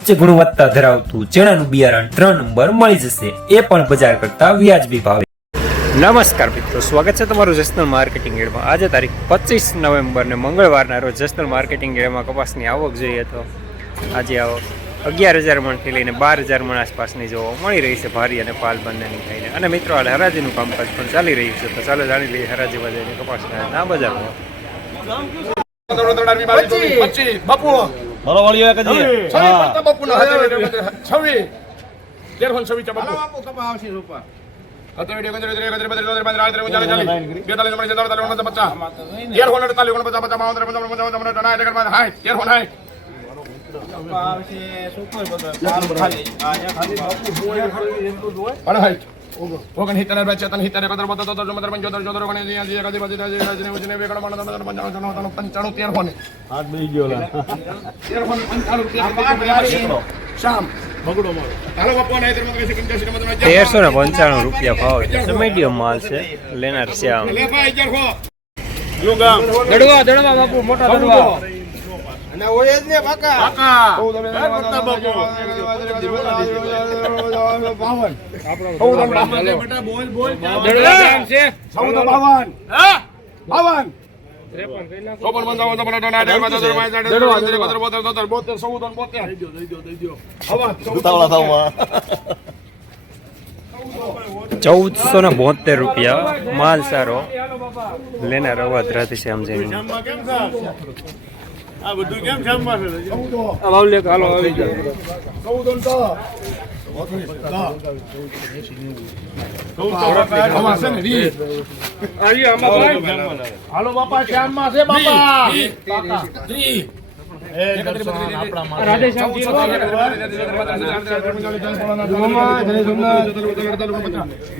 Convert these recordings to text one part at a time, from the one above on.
ઉચ્ચ ગુણવત્તા ધરાવતું ચણાનું બિયારણ ત્રણ નંબર મળી જશે. એ પણ બજાર કરતા વ્યાજબી ભાવે. નમસ્કાર મિત્રો સ્વાગત છે તમારું જસનલ માર્કેટિંગ એડમાં. આજે તારીખ પચીસ નવેમ્બરને મંગળવારના રોજ જસનલ માર્કેટિંગ એડમાં કપાસની આવક જોઈએ તો આજે આવક અગિયાર હજાર મણથી લઈને બાર હજાર મણ આસપાસની જોવા મળી રહી છે ભારી અને પાલ બંનેની થઈને અને મિત્રો હાલ હરાજીનું કામકાજ પણ ચાલી રહ્યું છે તો ચાલો જાણી લઈએ હરાજી બજારની કપાસના ના બજારમાં મારો વાળીઓ એક જ છે. છવ્વીસ હા. પત્તા બાપુના હાથે છવ્વીસ તેર ફોન છવી. ચાલીસ. બેતાલીસ, ઓગણચાલીસ, તેતાલીસ, ઓગણપચાસ, પચાસ. તેર ફોન અડતાલીસ, ચેતન પચાસ, બાવન, ત્રેપન, ચોપન, પંચાવન, છપ્પન, અઠ્ઠાવન, સાઠ, એકર, બાર, સાઠ. તેર ફોન સાઠ. અડસાઠ. ઓગણસિત્તેર, એંસી, સિત્તેર, સિત્તેર, એકોતેર, બોતેર, તોતેર, ચુમ્મોતેર, પંચોતેર, છોતેર, ઓગણએંસી, એંસી, એકાસી, પંચ્યાસી, ત્યાસી, ત્યાસી, નેવું, નેવું, એકાણું, બાણું, ત્રેપન, પંચાવન, છન્નું, પંચાણું, તેર ફોન. હાથ બેસી ગયો લા. તેર ફોન, પંચાણું, તેર, અને ત્રેપન, ત્રેસી, ને પંચાણું રૂપિયા ભાવ છે મીડિયમ માલ છે લેનાર શ્યામ. દડવા દડવા બાપુ મોટા દડવા કાકા. દડવા છે ચૌદ બાવન. બાવન. બોતેર, તોતેર, બોતેર, ચૌદ બોતેર. ચૌદસો ને બોતેર રૂપિયા માલ સારો. લેનાર અવાજ રાતે શ્યામજી આ બધું કેમ છે? ચૌદો. આ બાવલે હાલો આવી જાવ ચૌદ હાલો બાપા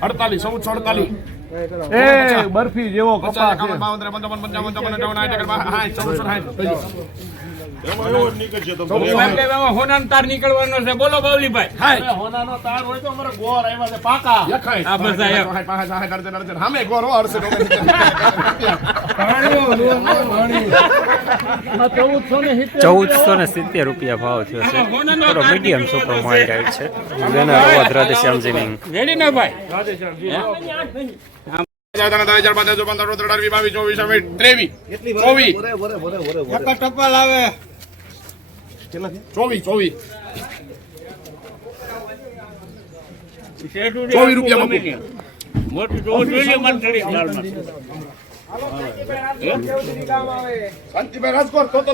અડતાલીસ ચૌદસો અડતાલીસ બરફી જેવો ચોપન પંચાવન બાર સાઠ ચૌદસો સાઠ તાર નીકળવાનો છે. બોલો બાવલીભાઈ હોનાનો તાર હોય તો અમારે ગોર આવ્યા છે પાકા. આ હો, ચૌદસો ને સિત્તેર રૂપિયા. ભાવ થયો છે. થોડો મીડિયમ સુપર માર્કેટ છે. અવાજ રેડી ને ભાઈ.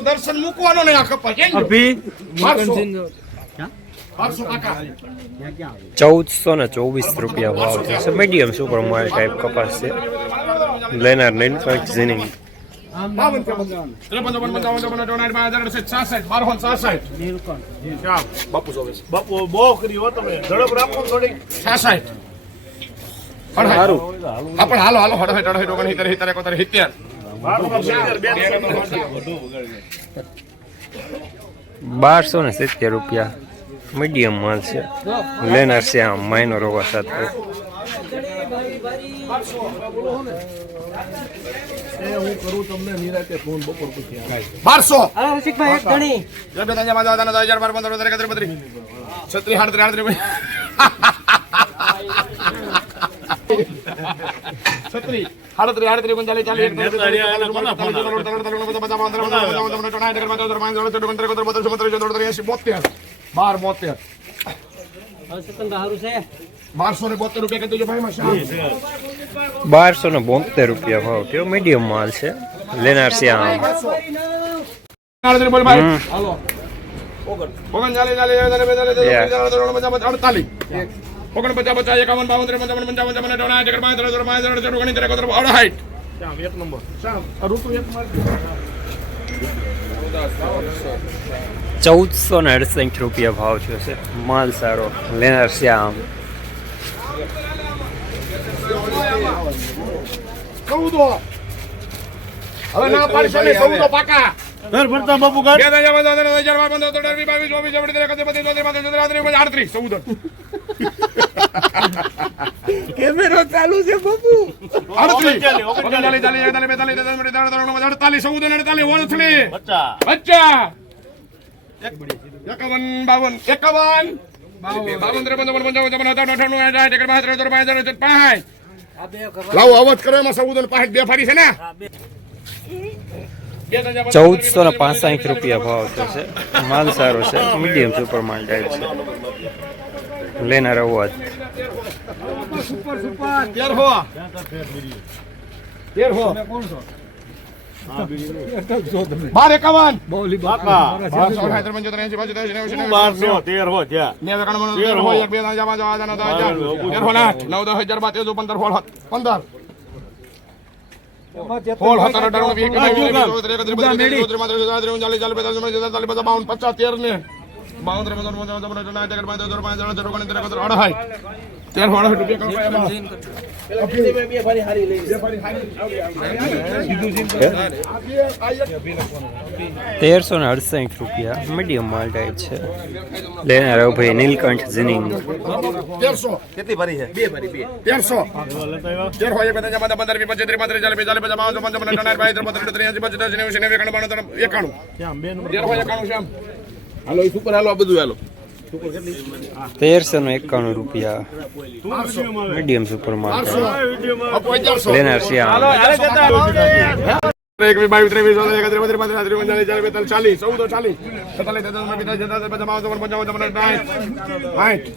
દર્શન મૂકવાનો નહીં આ કપા. કેમ ગયો? બારસો. બારસો કાકા. ચૌદસો ને ચોવીસ રૂપિયા ભાવ છે મીડિયમ સુપર માલ ટાઈપ કપાસ છે લેનાર નીલકંઠ. શ્યામ, બાપુ બહુ કરી તમે ઝડપ રાખો થોડીક છાસઠ. પણ હાલો હાલો ઓગણસિત્તેર, સિત્તેર, એકોતેર, સિત્તેર. બારસો ને સિત્તેર રૂપિયા મીડિયમ માલ છે લેનાર છે આમ માઇનર હોવા સાથે બારસો બે બે ત્રણ ચાર પાંચ છ સાત આઠ હજાર બાર બાર બોતેર બારસો ને બોતેર રૂપિયા કહેતો ભાઈ. બારસો ને બોતેર રૂપિયા ભાવ થયો મીડિયમ માલ છે લેનાર Yeah. તેતાલીસ, ઓગણપચાસ, પચાસ એકાવન બાવન ત્રેપન પંચાવન અઠાવન સાઠ એકર પાંચ ત્રણ પાંચ ત્રણ ચાર ઓગણીસ ત્રેકોતેર આ ઋતુ એક માર્ક. ચૌદસો ને અડસઠ રૂપિયા ભાવ થયો છે. માલ સારો. લેનાર છે આમ. આડત્રીસ ચૌદ કેમેરો ચાલુ છે બચ્ચા એકાવન બાવન એકાવન બાવન ત્રેપન ચોપન પંચાવન ચોપન સત્તાવન અઠાણું સાઠ એકડ બાસઠ પાંસઠ અડસઠ પાંસઠ લાવો અવાજ કરો એમાં ચૌદ પાંસઠ બે ફાડી છે ને ચૌદસો ને રૂપિયા ભાવ થશે છે માલ સારો છે મીડિયમ સુપર માલ ટાઈપ છે લેનાર અવાજ તેર હો. તેર હો. એકાવન. તેર હો. પાંચ, છ, બાર, બાવન, પચાસ, તેર ને. પંચાવન. તેરસો ને અડસઠ રૂપિયા મીડિયમ માલ ટાઈપ છે લેનાર ભાઈ નીલકંઠ જીનિંગ તેરસો કેટલી ભરી છે બે ભરી બે તેરસો તેર હોય બધા બધા પંદર વીસ પચીસ ત્રીસ પાંત્રીસ ચાલીસ બેતાલીસ પચાસ ચોપન ચોપન અઠાવન બાવીસ ત્રણ ત્રેપન ત્રેસી પચાસ એકાણું ત્રણ એકાણું શ્યામ હાલો સુપર હાલો આ બધું હાલો. તેરસો ને એકાણું રૂપિયા. Medium super market. લેનાર શ્યામ એક વીસ બાવીસ ત્રેવીસ ચોવીસ એકત્રીસ બત્રીસ પાંત્રીસ છત્રીસ ઓગણચાલીસ ચાલીસ બેતાલીસ ચાલીસ ચૌદો ચાલીસ. છેતાલીસ તેતાલીસ પિસ્તાલીસ છેતાલીસ પચાસ પંચાવન સાઠ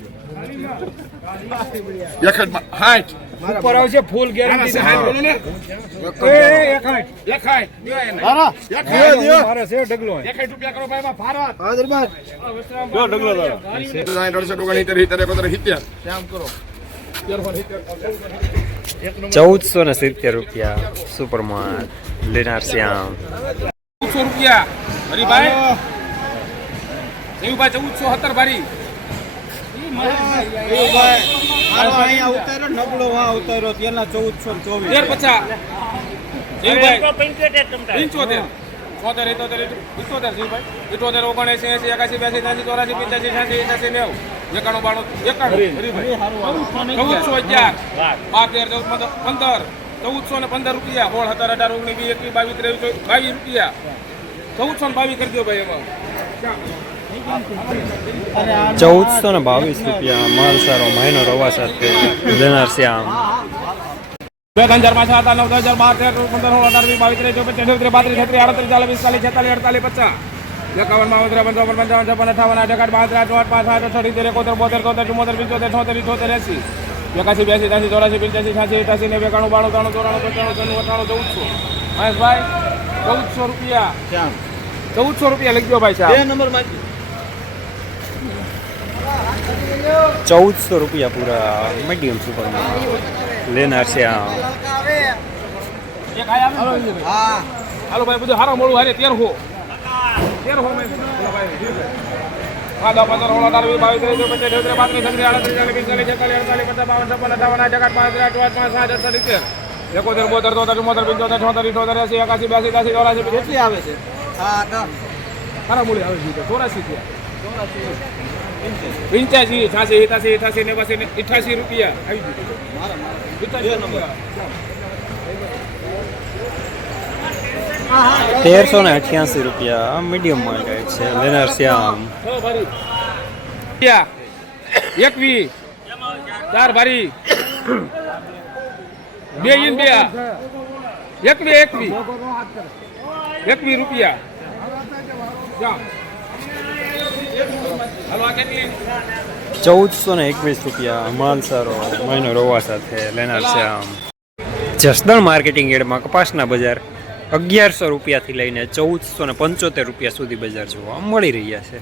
સાઠ ઉપર આવશે ફૂલ ગેરંટી બોલો ને. ગેરંટી એકાઠ તારા એકાઠ મારા છે ઢગલો એકાઠ રૂપિયા કરો ભાઈ ભારત. જો ઢગલો તારો તરી તરે ઓગણસિત્તેર હિત્યા એકોતેર કરો. ચૌદસો ને સિત્તેર રૂપિયા સુપર માલ લેનાર શ્યામ. ચૌદસો રૂપિયા. હરીભાઈ ચૌદસો સત્તર ભારી. અહીંયા ઉતાર્યો નબળો વાહ ઉતાર્યો તેના ચૌદસો ચોવીસ તેર પચાસ દેવુભાઈ પંચોતેર. છોતેર ઇતોતેર ઇતોતેર દેવુભાઈ ઇતોતેર ઓગણએસી, એસી, એકાસી, બ્યાસી ત્યાસી ચોરાસી, પંચ્યાસી, છ્યાસી, એકાસી, નેવું. એકાણું, બાણું, એકાણું. ચૌદસો અગિયાર. બાર તેર પંદર. ચૌદસો ને પંદર રૂપિયા. સોળ, સત્તર, અઢાર, ઓગણીસ, વીસ, એકવીસ, બાવીસ, ત્રેવીસ બાવીસ રૂપિયા. ચૌદસો ને બાવીસ કરી દો ભાઈ એમાં. ચૌદસો ને બાવીસ રૂપિયા માલ સારો મહિનો રવા સાથે લેનાર શ્યામ બે હજાર પાંચ હતા નવ હજાર બાર તેર પંદર સોળ અઢાર વીસ બાવીસ ત્રેવીસ ચોવીસ પચીસ છત્રીસ પાંત્રીસ છત્રીસ આડત્રીસ ચાલીસ પિસ્તાલીસ છેતાલીસ અડતાલીસ પચાસ એકાવન બાવન ત્રેપન ચોપન પંચાવન છપ્પન અઠાવન આઠ એકાઠ બાર આઠ આઠ પાંચ આઠ અઠ ઇતેર એકોતેર બોતેર ચોતેર ચુમ્મોતેર પંચોતેર છોતેર ઇઠોતેર એસી એકાસી બ્યાસી ત્યાસી ચોરાસી પંચ્યાસી છ્યાસી એકાસી ને બેકાણું બાણું ત્રાણું ચોરાણું પંચાણું છન્નું અઠાણું ચૌદસો મહેશભાઈ ચૌદસો રૂપિયા ચૌદસો રૂપિયા લખ્યો ભાઈ બે સાહેબ નંબરમાંથી ચૌદસો રૂપિયા પૂરા મીડિયમ સુપરમાં લેનાર છે હા હાલો ભાઈ બધું હારો મોડું હારે તેર હો. તેર હો એકોતેર બોતેર તોતેર ચુમ્મોતેર પંચોતેર છોતેર ઇઠોતેર એસી એકાસી બ્યાસી ત્યાસી ચોરાસી કેટલી આવે છે? હા હારા મૂલ્ય આવે છે ચોરાસી થયા પંચ્યાસી છ્યાસી એતાસી અઠાસી નેવાસી ને અઠાસી રૂપિયા આવી ગયું. તેરસો ને અઠ્યાસી રૂપિયા. મીડિયમ માલ ટાઈપ છે લેનાર શ્યામ એકવી. ચાર ભારી. બે ઇન બે એકવી એકવી. એકવી રૂપિયા. જા. ચૌદસો ને એકવીસ રૂપિયા. માલસારો મહિનો રોવા સાથે, લેનાર છે આમ. જસદણ માર્કેટિંગ એડમાં કપાસના બજાર અગિયારસો રૂપિયાથી લઈને ચૌદસો ને પંચોતેર રૂપિયા સુધી બજાર જોવા મળી રહ્યા છે.